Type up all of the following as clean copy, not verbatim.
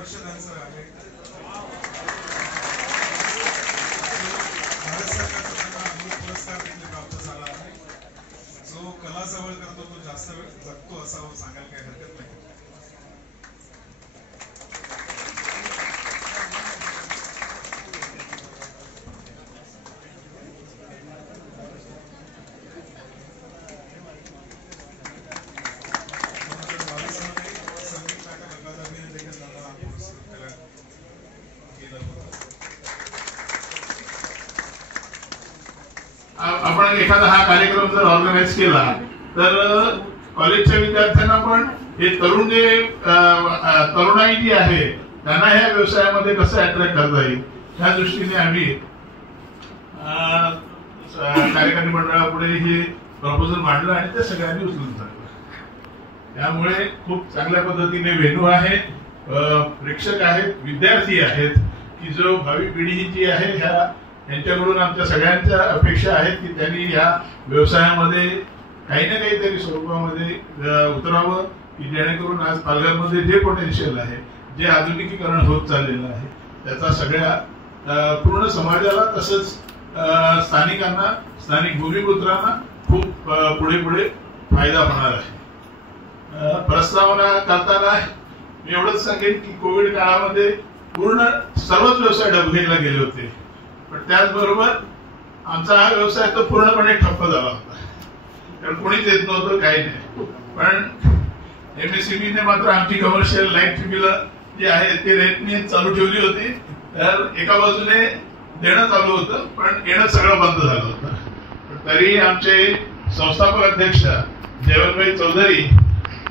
वर्ष त्यांचं आहे. भारत सरकारचा त्यांना अमृत पुरस्कार देखील प्राप्त झाला आहे. जो कला जवळ करतो तो जास्त वेळ जगतो असं सांगायला काही हरकत नाही. आपण एखादा हा कार्यक्रम जर ऑर्गनाइज केला तर कॉलेजच्या विद्यार्थ्यांना पण हे तरुण जे तरुणाई जी आहे त्यांना ह्या व्यवसायामध्ये कसं अट्रॅक्ट करता येईल त्या दृष्टीने आम्ही कार्यकारी मंडळापुढे हे प्रपोजल मांडलं आणि ते सगळ्यांनी उचलून टाकलं. त्यामुळे खूप चांगल्या पद्धतीने वेणू आहे, प्रेक्षक आहेत, विद्यार्थी आहेत की जो भावी पिढी जी आहे यांच्याकडून आमच्या सगळ्यांच्या अपेक्षा आहेत की त्यांनी या व्यवसायामध्ये काही ना काहीतरी स्वरूपामध्ये उतरावं की जेणेकरून आज पालघरमध्ये जे पोटेन्शियल आहे, जे आधुनिकीकरण होत चाललेलं आहे त्याचा सगळ्या पूर्ण समाजाला तसंच स्थानिकांना, स्थानिक भूमिपुत्रांना खूप पुढे पुढे फायदा होणार आहे. प्रस्तावना करताना मी एवढंच सांगेन की कोविड काळामध्ये पूर्ण सर्वच व्यवसाय डबघाईला गेले होते, पण त्याचबरोबर आमचा हा व्यवसाय तो पूर्णपणे ठप्प झाला होता. कारण कोणीच येत नव्हतं, काही नाही. पण MSEBने मात्र आमची कमर्शियल लाईट बिलं जी आहे ती रेटने चालू ठेवली होती. तर एका बाजूने देणं चालू होतं पण येणं सगळं बंद झालं होतं. तरी आमचे संस्थापक अध्यक्ष जयवंतभाई चौधरी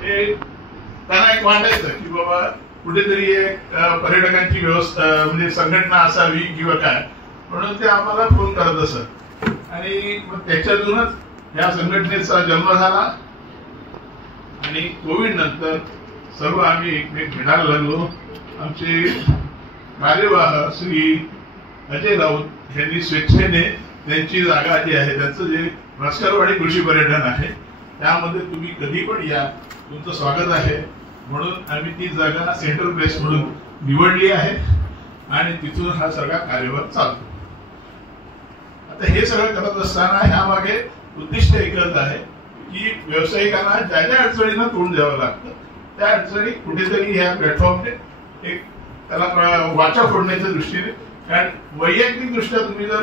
हे त्यांना एक वाटायचं की बाबा कुठेतरी एक पर्यटकांची व्यवस्था म्हणजे संघटना असावी किंवा काय, म्हणून ते आम्हाला फोन करत असत आणि मग त्याच्यातूनच या संघटनेचा जन्म झाला. आणि कोविड नंतर सर्व आम्ही एकमेक भेटायला लागलो. आमचे कार्यवाह श्री अजय राऊत यांनी स्वेच्छेने त्यांची जागा जी आहे त्यांचं जे भास्करवाडी कृषी पर्यटन आहे त्यामध्ये तुम्ही कधी पण या, तुमचं स्वागत आहे म्हणून आम्ही ती जागा सेंट्रल प्लेस म्हणून निवडली आहे आणि तिथून हा सगळा कार्यभार चालतो. आता हे सगळं करत असताना ह्यामागे उद्दिष्ट एकच आहे की व्यावसायिकांना ज्या ज्या अडचणींना तोंड द्यावं लागतं त्या अडचणी कुठेतरी ह्या प्लॅटफॉर्मने एक त्याला वाचा फोडण्याच्या दृष्टीने, कारण वैयक्तिक दृष्ट्या तुम्ही जर